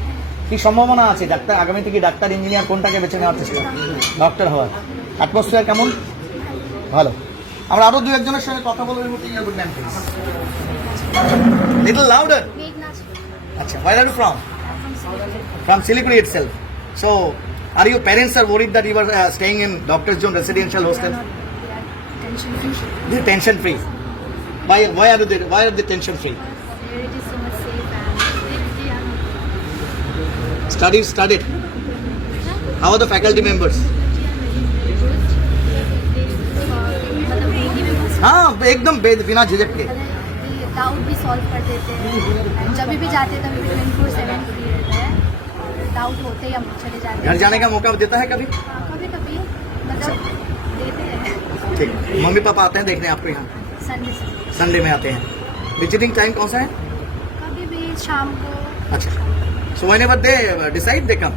কি সম্ভাবনা আছে ডাক্তার, আগামী থেকে ডাক্তার, ইঞ্জিনিয়ার কোনটাকে বেছে নেওয়ার চেষ্টা? ডক্টর হওয়ার। অ্যাটমসফিয়ার কেমন? ভালো। আমরা আরো দু একজনের সঙ্গে কথা বলবো। গুড নাম প্লিজ? Little louder. মেঘনাথ। আচ্ছা, where are you from? From Siliguri itself. So, are your parents are worried that you are staying in Dr. Zone residential hostel? Tension free. They're tension free. Why are they tension free? Here it is so much safe and Studied. How are the faculty members? हाँ, एकदम बिना झिझक के। डाउट भी सॉल्व कर देते हैं, जब भी जाते हैं तभी 24/7 फ्री रहता है, डाउट होते ही हम चले जाते घर हैं। जाने का मौका देता है कभी? कभी कभी मतलब देते हैं, ठीक। मम्मी पापा आते हैं देखने आपको यहाँ? संडे से संडे में आते हैं। विजिटिंग टाइम कौन सा है? कभी भी शाम को। अच्छा। So whenever they decide, they come.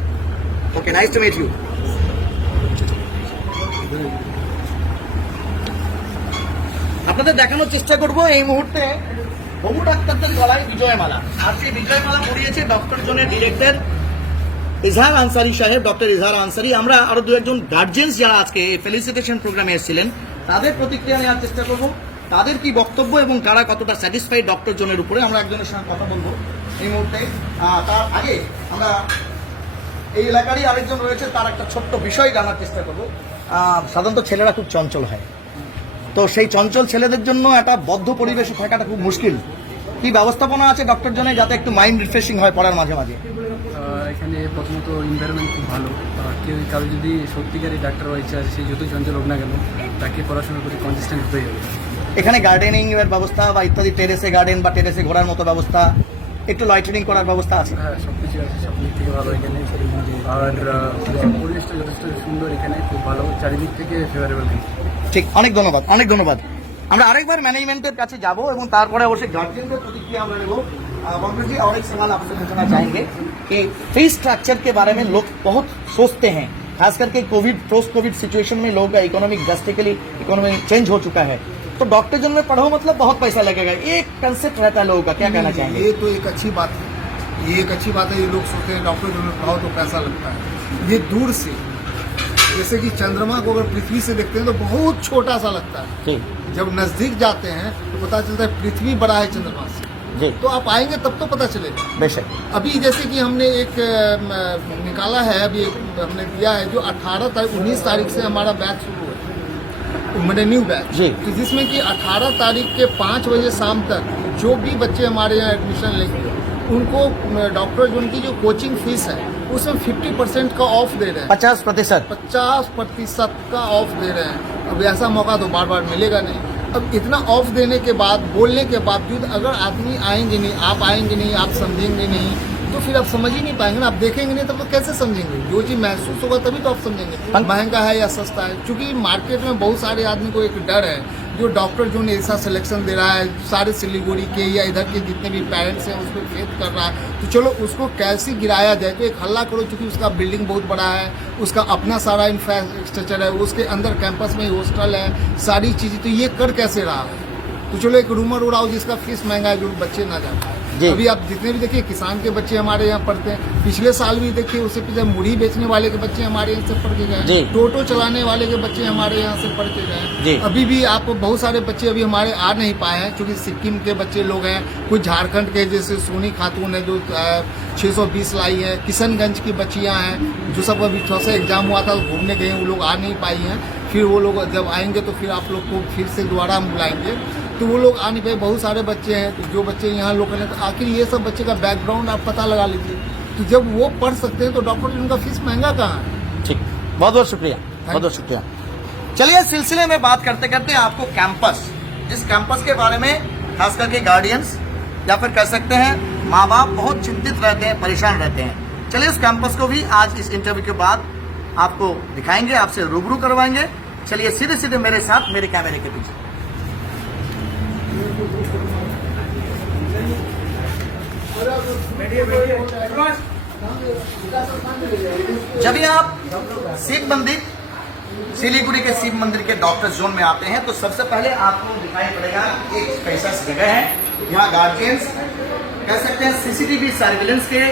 Okay, nice to meet you. আপনাদের দেখানোর চেষ্টা করব এই মুহূর্তে বহু ডাক্তারদের গলায় বিজয়মালা। আর সেই বিজয়মালা পরিয়েছে ডক্টর জোনের ডিরেক্টর ইজহার আনসারি সাহেব, ডক্টর ইজহার আনসারি। আমরা আরো দু একজন গার্জিয়ানস যারা আজকে এই ফেলিসিটেশন প্রোগ্রামে এসেছিলেন তাদের প্রতিক্রিয়া নেওয়ার চেষ্টা করব, তাদের কি বক্তব্য এবং তারা কতটা স্যাটিসফাইড ডক্টর জোনের উপরে। আমরা একজনের সঙ্গে কথা বলবো এই মুহূর্তে। তার আগে আমরা এই এলাকারই আরেকজন রয়েছে, তার একটা ছোট্ট বিষয় জানার চেষ্টা করবো। সাধারণত ছেলেরা খুব চঞ্চল হয়, তো সেই চঞ্চল ছেলেদের জন্য একটা বদ্ধ পরিবেশে থাকাটা খুব মুশকিল। কি ব্যবস্থাপনা আছে ডক্টর জনে যাতে একটু মাইন্ড রিফ্রেশিং হয় পড়ার মাঝে মাঝে? এখানে প্রথমত এনভায়রনমেন্ট খুব ভালো। কেউ কারো যদি সত্যিকারই ডাক্তার হওয়ার ইচ্ছা আছে, সে যতই চঞ্চল হোক না কেন, তাকে পড়াশোনার প্রতি কনসিস্টেন্ট হতেই হবে। এখানে গার্ডেনিং এর ব্যবস্থা বা ইত্যাদি, টেরেসে গার্ডেন বা টেরেসে ঘোরার মতো ব্যবস্থা, একটু লাইটেনিং করার ব্যবস্থা আছে? হ্যাঁ, সব কিছু আছে, সব দিক থেকে ভালো এখানে। আর পরিবেশটা যথেষ্ট সুন্দর, এখানে খুব ভালো, চারিদিক থেকে ফেভারেবল। ঠিক, অনেক ধন্যবাদ, অনেক ধন্যবাদ। আমরা আরেকবার मैनेजमेंट কাছে যাব এবং তারপরে অবশ্যই গাर्जियन प्रतिक्रिया আমরা নেব। बंकुर जी, और एक सवाल आपसे पूछना चाहेंगे कि फीस स्ट्रक्चर के बारे में लोग बहुत सोचते हैं, खास करके कोविड पोस्ट कोविड सिचुएशन में लोगों का इकोनॉमिक ड्रास्टिकली इकोनॉमी चेंज हो चुका है, तो डॉक्टर जन में पढ़ो मतलब बहुत पैसा लगेगा, ये कंसेप्ट रहता है लोगों का, क्या कहना चाहेंगे? ये तो एक अच्छी बात है, ये एक अच्छी बात है। ये लोग सोचते हैं डॉक्टर जन में पढ़ाओ तो पैसा लगता है। ये दूर से, जैसे कि चंद्रमा को अगर पृथ्वी से देखते हैं तो बहुत छोटा सा लगता है, जब नजदीक जाते हैं तो पता चलता है पृथ्वी बड़ा है चंद्रमा से। तो आप आएंगे तब तो पता चलेगा। बेशक। अभी जैसे कि हमने एक निकाला है, अभी हमने दिया है जो 18 तारीख 19 तारीख से हमारा बैच शुरू है, मैंने न्यू बैच, तो जिसमें कि 18 तारीख के 5 बजे शाम तक जो भी बच्चे हमारे यहाँ एडमिशन लेंगे उनको डॉक्टर जो उनकी जो कोचिंग फीस है उसमें 50% का ऑफ दे रहे हैं। 50% का ऑफ दे रहे हैं। अब ऐसा मौका तो बार बार मिलेगा नहीं। अब इतना ऑफ देने के बाद, बोलने के बावजूद अगर आदमी आएंगे नहीं, आप आएंगे नहीं, आप समझेंगे नहीं, तो फिर आप समझ ही नहीं पाएंगे ना। आप देखेंगे नहीं तब तो कैसे समझेंगे? जो चीज़ महसूस होगा तभी तो आप समझेंगे महंगा है या सस्ता है। क्योंकि मार्केट में बहुत सारे आदमी को एक डर है, जो डॉक्टर जो ने ऐसा सिलेक्शन दे रहा है, सारे सिलीगुड़ी के या इधर के जितने भी पेरेंट्स हैं उस पर फेथ कर रहा है, तो चलो उसको कैसे गिराया जाए। तो एक हल्ला करो, चूँकि उसका बिल्डिंग बहुत बड़ा है, उसका अपना सारा इंफ्रास्ट्रक्चर है, उसके अंदर कैंपस में हॉस्टल है, सारी चीज़ें, तो ये कर कैसे रहा है? तो चलो एक रूमर उड़ाओ जिसका फीस महंगा है, जो बच्चे ना जाते। अभी आप जितने भी देखिए किसान के बच्चे हमारे यहाँ पढ़ते हैं, पिछले साल भी देखिए, उससे पीछे मुड़ी बेचने वाले के बच्चे हमारे यहाँ से पढ़ के गए, टोटो चलाने वाले के बच्चे हमारे यहाँ से पढ़ के गए। अभी भी आप बहुत सारे बच्चे अभी हमारे आ नहीं पाए हैं, क्योंकि सिक्किम के बच्चे लोग हैं, कुछ झारखंड के जैसे सोनी खातून है जो 620 लाई है, किशनगंज की बच्चियाँ हैं जो सब अभी थोड़ा सा एग्जाम हुआ था घूमने गए, वो लोग आ नहीं पाई हैं। फिर वो लोग जब आएंगे तो फिर आप लोग को फिर से दोबारा हम बुलाएंगे, तो वो लोग आ नहीं पाए। बहुत सारे बच्चे हैं, तो जो बच्चे यहाँ लोकल हैं, तो आखिर ये सब बच्चे का बैकग्राउंड आप पता लगा लीजिए। तो जब वो पढ़ सकते हैं तो डॉक्टर उनका फीस महंगा कहाँ है? ठीक, बहुत बहुत शुक्रिया, बहुत बहुत शुक्रिया। चलिए, इस सिलसिले में बात करते करते आपको कैंपस, जिस कैंपस के बारे में खास करके गार्डियंस या फिर कह सकते हैं माँ बाप बहुत चिंतित रहते हैं, परेशान रहते हैं, चलिए उस कैंपस को भी आज इस इंटरव्यू के बाद आपको दिखाएंगे, आपसे रूबरू करवाएंगे। चलिए सीधे सीधे मेरे साथ, मेरे कैमरे के पीछे। जब भी आप शिव मंदिर, सिलीगुड़ी के शिव मंदिर के डॉक्टर जोन में आते हैं, तो सबसे पहले आपको दिखाई पड़ेगा एक ऐसा जगह है, यहाँ गार्जियंस कह सकते हैं सीसीटीवी सर्विलेंस के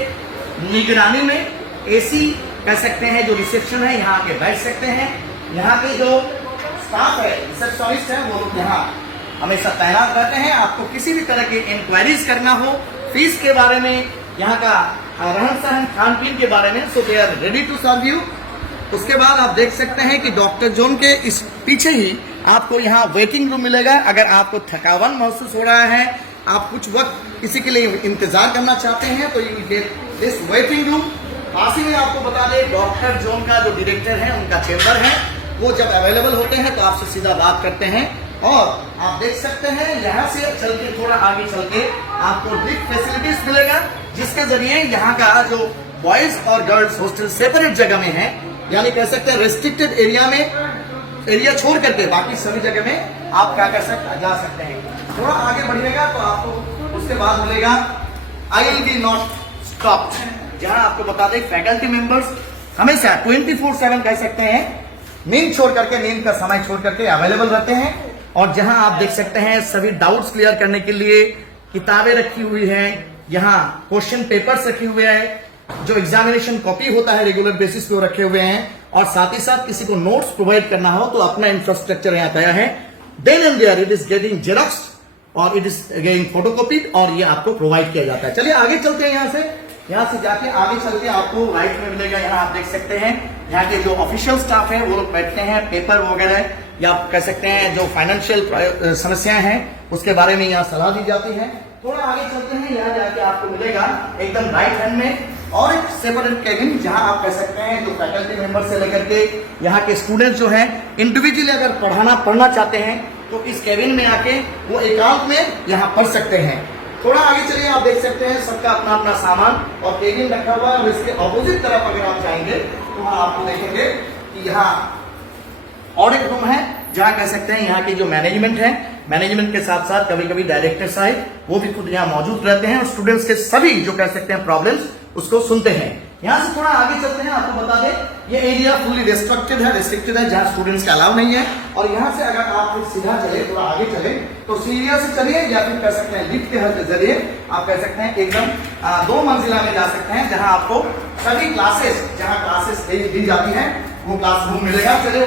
निगरानी में एसी कह सकते हैं जो रिसेप्शन है, यहाँ के बैठ सकते हैं। यहाँ के जो स्टाफ है, रिसेप्शनिस्ट है, वो लोग यहाँ हमेशा तैनात रहते हैं। आपको किसी भी तरह की इंक्वायरीज करना हो, फीस के बारे में, यहाँ का रहन सहन, खान पीन के बारे में, so they are ready to serve you. उसके बाद आप देख सकते हैं कि डॉक्टर जोन के इस पीछे ही आपको यहाँ वेटिंग रूम मिलेगा। अगर आपको थकावन महसूस हो रहा है, आप कुछ वक्त किसी के लिए इंतजार करना चाहते हैं, तो you get this waiting room. पास ही में आपको बता दें, डॉक्टर जोन का जो डायरेक्टर है, उनका चेंबर है, वो जब अवेलेबल होते हैं तो आपसे सीधा बात करते हैं। और आप देख सकते हैं यहाँ से चल के थोड़ा आगे चल के आपको लिफ्ट फैसिलिटीज मिलेगा, जिसके जरिए यहाँ का जो बॉयज और गर्ल्स हॉस्टल सेपरेट जगह में है, यानी कह सकते हैं रेस्ट्रिक्टेड एरिया में, एरिया छोड़ करके बाकी सभी जगह में आप क्या कर सकते जा सकते हैं। थोड़ा आगे बढ़िएगा तो आपको उसके बाद मिलेगा I will be not stop, जहां आपको बता दें फैकल्टी मेंबर्स हमेशा 24/7 कह सकते हैं नींद छोड़ करके, नींद का समय छोड़ करके अवेलेबल रहते हैं। और जहां आप देख सकते हैं सभी डाउट्स क्लियर करने के लिए किताबें रखी हुई हैं, यहाँ क्वेश्चन पेपर्स रखे हुए हैं, जो एग्जामिनेशन कॉपी होता है रेगुलर बेसिस पे वो रखे हुए हैं। और साथ ही साथ किसी को नोट्स प्रोवाइड करना हो तो अपना इंफ्रास्ट्रक्चर यहाँ तैयार है। Then and there it is getting xerox और इट इज गेटिंग फोटोकॉपीड, और ये आपको प्रोवाइड किया जाता है। चलिए आगे चलते हैं यहाँ से। यहाँ से जाके आगे चल के आपको राइट में मिलेगा, यहाँ आप देख सकते हैं यहाँ के जो ऑफिशियल स्टाफ है वो लोग बैठते हैं, पेपर वगैरह या आप कह सकते हैं जो फाइनेंशियल समस्याएं हैं उसके बारे में यहाँ सलाह दी जाती है। थोड़ा आगे चलते हैं, यहाँ जाके आपको मिलेगा एकदम राइट हैंड में और एक सेपरेट केबिन, जहां आप कह सकते हैं जो फैकल्टी मेंबर से लेकर के यहाँ के स्टूडेंट्स जो हैं इंडिविजुअली अगर पढ़ना चाहते हैं तो इस केबिन में आके वो एकांत में यहाँ पढ़ सकते हैं। थोड़ा आगे चलिए, आप देख सकते हैं सबका अपना अपना सामान और केबिन रखा हुआ है और इसके ऑपोजिट तरफ अगर आप जाएंगे तो वहां आपको देखेंगे कि यहाँ और एक रूम है जहां कह सकते हैं यहाँ की जो मैनेजमेंट है, मैनेजमेंट के साथ साथ कभी कभी डायरेक्टर साहब वो भी खुद यहाँ मौजूद रहते हैं और स्टूडेंट्स के सभी जो कह सकते हैं प्रॉब्लम्स उसको सुनते हैं। यहाँ से थोड़ा आगे चलते हैं, आपको बता दें ये एरिया फुली रिस्ट्रिक्टेड है जहाँ स्टूडेंट्स का अलाउ नहीं है। और यहाँ से अगर आप सीधा चले, थोड़ा आगे चले तो सीढ़ियों से चलिए या फिर कह सकते हैं लिफ्ट के जरिए आप कह सकते हैं एकदम 2 मंजिला में जा सकते हैं, जहाँ आपको सभी क्लासेस जहाँ क्लासेस दी जाती है वो क्लासरूम मिलेगा। चलिए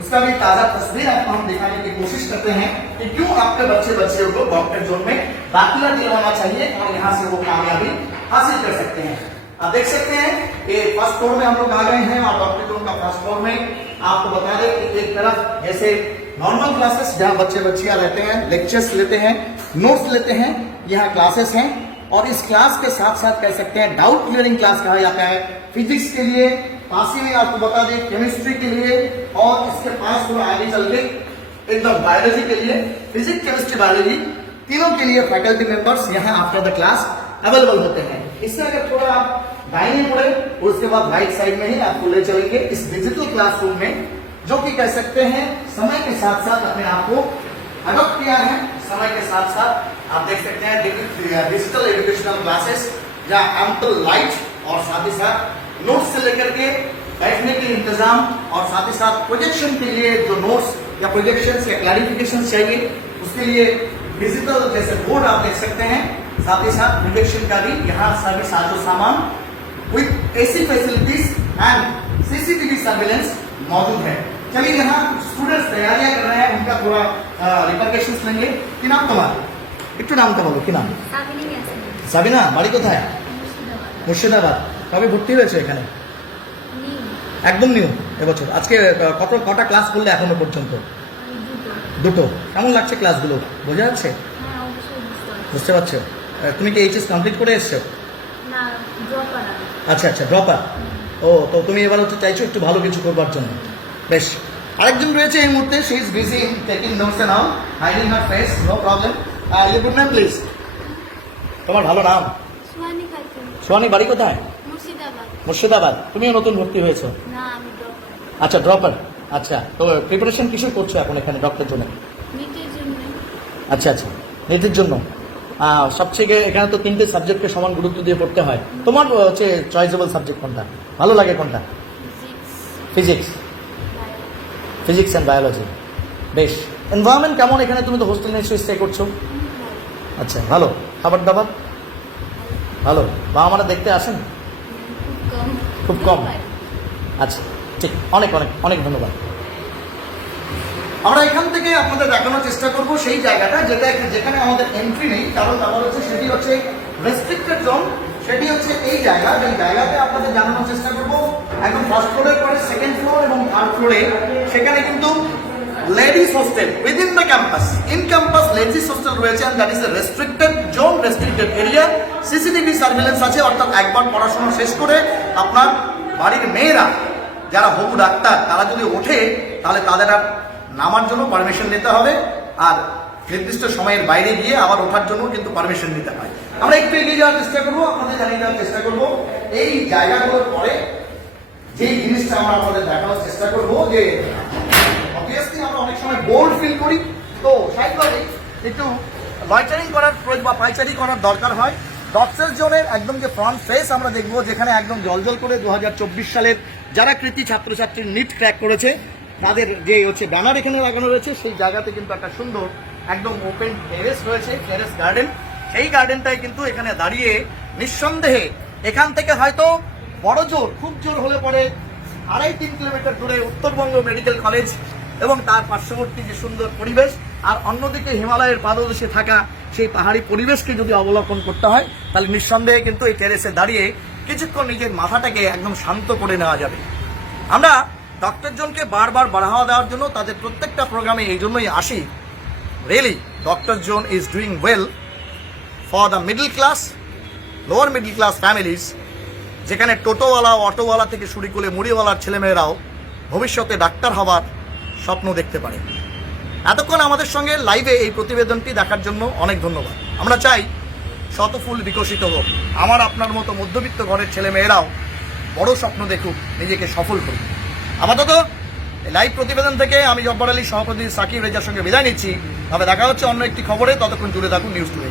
उसका भी ताजा तस्वीर आपको हम दिखाने की कोशिश करते हैं कि क्यों आपके बच्चों को डॉक्टर जोन में दाखिला दिलवाना चाहिए और यहाँ से वो कामयाबी हासिल कर सकते हैं। आप देख सकते हैं ये फर्स्ट फ्लोर में हम लोग आ गए हैं और डॉक्टर जोन का फर्स्ट फ्लोर में आपको बता दें कि एक तरफ जैसे नॉर्मल क्लासेस जहाँ बच्चियां रहते हैं, लेक्चर्स लेते हैं, नोट्स लेते हैं, यहाँ क्लासेस हैं और इस क्लास के साथ साथ कह सकते हैं डाउट क्लियरिंग क्लास कहा जाता है। फिजिक्स के लिए पास ही में आपको बता दें केमिस्ट्री के लिए और इसके पास थोड़ा आगे चल के एकदम बायोलॉजी के लिए, फिजिक्स केमिस्ट्री बायोलॉजी तीनों के लिए फैकल्टी मेंबर्स यहाँ आफ्टर द क्लास अवेलेबल होते हैं। इससे अगर थोड़ा आप दाहिने मुड़े और उसके बाद राइट साइड में ही आपको ले चलेंगे इस डिजिटल क्लासरूम में, जो कि कह सकते हैं समय के साथ साथ अपने आप को अडॉप्ट किया है। समय के साथ साथ आप देख सकते हैं डिजिटल एजुकेशनल क्लासेस जहाँ एम्पल लाइट और साथ ही साथ नोट्स से लेकर के बैठने के इंतजाम और साथ ही साथ प्रोजेक्शन के लिए जो नोट्स या प्रोजेक्शन या क्लैरिफिकेशन चाहिए उसके लिए डिजिटल जैसे बोर्ड आप देख सकते हैं, साथ ही साथ प्रोजेक्शन का भी यहाँ सभी साजो सामान with AC facilities and CCTV surveillance मौजूद है। चलिए यहाँ स्टूडेंट्स तैयारियां कर रहे हैं, उनका थोड़ा रिपरकेशंस लेंगे। कि नाम तुम्हारा একটু নামটা বলো, কি নাম? সাবিনা। বাড়ি কোথায়? মুর্শিদাবাদ। কবে ভর্তি হয়েছে এখানে? একদম নিউ এবছর। আজকে কটা ক্লাস করলে এখনো পর্যন্ত? দুটো। কেমন লাগছে ক্লাসগুলো? বোঝা যাচ্ছে? বুঝতে পারছো? তুমি কি এইচএস কমপ্লিট করে এসছো? আচ্ছা আচ্ছা, ড্রপার। ও তো তুমি এবার হচ্ছে চাইছো একটু ভালো কিছু করবার জন্য। বেশ। আরেকজন রয়েছে এই মুহূর্তে, she is busy in taking notes now, hiding her face, no problem. Your good name please? তোমার ভালো নাম? সোহানি। বাড়ি কোথায়? মুর্শিদাবাদ। তুমিও নতুন ভর্তি হয়েছো? আচ্ছা, ড্রপার। আচ্ছা, তো প্রিপারেশন কিসের করছো এখন এখানে ডক্টর জন্য? আচ্ছা আচ্ছা, নেটের জন্য। সবচেয়ে এখানে তো 3টে সাবজেক্টকে সমান গুরুত্ব দিয়ে পড়তে হয়। তোমার হচ্ছে চয়েসেবল সাবজেক্ট কোনটা? ভালো লাগে কোনটা? Physics and biology. বেশ। এনভায়রনমেন্ট কেমন এখানে? তুমি তো হোস্টেল নিশ্চয়ই স্টে করছো। আচ্ছা, ভালো। খাবার দাবার ভালো? বাবা মারা দেখতে আসেন? খুব কম। আচ্ছা, ঠিক। অনেক অনেক অনেক ধন্যবাদ। আমরা এখান থেকে আপনাদের দেখানোর চেষ্টা করব সেই জায়গাটা যেখানে আমাদের এন্ট্রি নেই, কারণ আমার হচ্ছে সেটি হচ্ছে রেস্ট্রিক্টেড জোন। সেটি হচ্ছে এই জায়গা, যে জায়গাতে আপনাদের জানানোর চেষ্টা করব। একদম ফার্স্ট ফ্লোরের পরে সেকেন্ড ফ্লোর এবং থার্ড ফ্লোরে সেখানে কিন্তু ladies hostel within the campus, in campus ladies hostel রয়েছে, and that is a restricted zone, restricted area. CCTV surveillance আছে, অর্থাৎ একবার পড়াশোনা শেষ করে আপনার বাড়ির মেয়েরা যারা হবু ডাক্তার তারা যদি ওঠে তাহলে তাদের আর নামার জন্য পারমিশন নিতে হবে, আর নির্দিষ্ট সময়ের বাইরে গিয়ে আবার ওঠার জন্য কিন্তু পারমিশন নিতে হয়। আমরা একটু এগিয়ে যাওয়ার চেষ্টা করবো, আপনাদের জানিয়ে দেওয়ার চেষ্টা করবো এই জায়গাগুলোর পরে যে জিনিসটা আমরা আপনাদের দেখানোর চেষ্টা করবো যে অবভিয়াসলি আমরা অনেক সময় বোর্ড ফিল করি, তো স্বাভাবিকভাবেই একটু লয়টারিং করার প্রয়োজন বা পাইচারি করার দরকার হয়। ডক্টর জোনের একদম যে ফ্রন্ট ফেস আমরা দেখবো, যেখানে একদম জলজল করে 2024 সালের যারা কৃতি ছাত্রছাত্রীর নিট ক্র্যাক করেছে তাদের যে হচ্ছে ব্যানার এখানে লাগানো রয়েছে, সেই জায়গাতে কিন্তু একটা সুন্দর একদম ওপেন টেরেস রয়েছে, টেরেস গার্ডেন। সেই গার্ডেনটাই কিন্তু এখানে দাঁড়িয়ে নিঃসন্দেহে এখান থেকে হয়তো বড় জোর, খুব জোর হলে পরে 2.5-3 কিলোমিটার দূরে উত্তরবঙ্গ মেডিকেল কলেজ এবং তার পার্শ্ববর্তী যে সুন্দর পরিবেশ, আর অন্যদিকে হিমালয়ের পাদদেশে থাকা সেই পাহাড়ি পরিবেশকে যদি অবলোকন করতে হয়, তাহলে নিঃসন্দেহে কিন্তু এই টেরেসে দাঁড়িয়ে কিছুক্ষণ নিজের মাথাটাকে একদম শান্ত করে নেওয়া যাবে। আমরা ডক্টর জোনকে বারবার বাড়াওয়া দেওয়ার জন্য তাদের প্রত্যেকটা প্রোগ্রামে এই জন্যই আসি। Really doctor zone is doing well for the middle class, lower middle class families, যেখানে টোটোওয়ালা, অটোওয়ালা থেকে শুরু করে মুড়িওয়ালার ছেলেমেয়েরাও ভবিষ্যতে ডাক্তার হবার স্বপ্ন দেখতে পারে। এতক্ষণ আমাদের সঙ্গে লাইভে এই প্রতিবেদনটি দেখার জন্য অনেক ধন্যবাদ। আমরা চাই শতফুল বিকশিত হোক, আমার আপনার মতো মধ্যবিত্ত ঘরের ছেলেমেয়েরাও বড় স্বপ্ন দেখুক, নিজেকে সফল করুক। আপাতত এই লাইভ প্রতিবেদন থেকে আমি জব্বার আলী, সভাপতি সাকিব রেজার সঙ্গে বিদায় নিচ্ছি। তবে দেখা হচ্ছে অন্য একটি খবরে, ততক্ষণ জুড়ে থাকুন নিউজ টুডে।